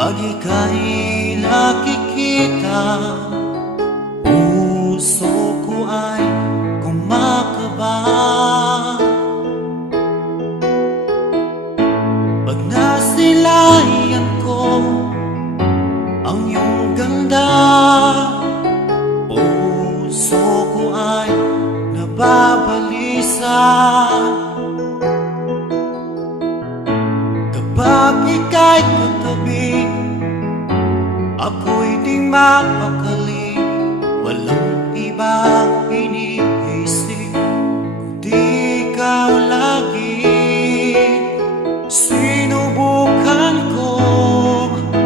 Pag ika'y nakikita, puso ko ay kumakaba. Pag nasilayan ko ang iyong ganda, puso ko ay nababalisa. Kapag ika'y katabi, ako'y di mapakali.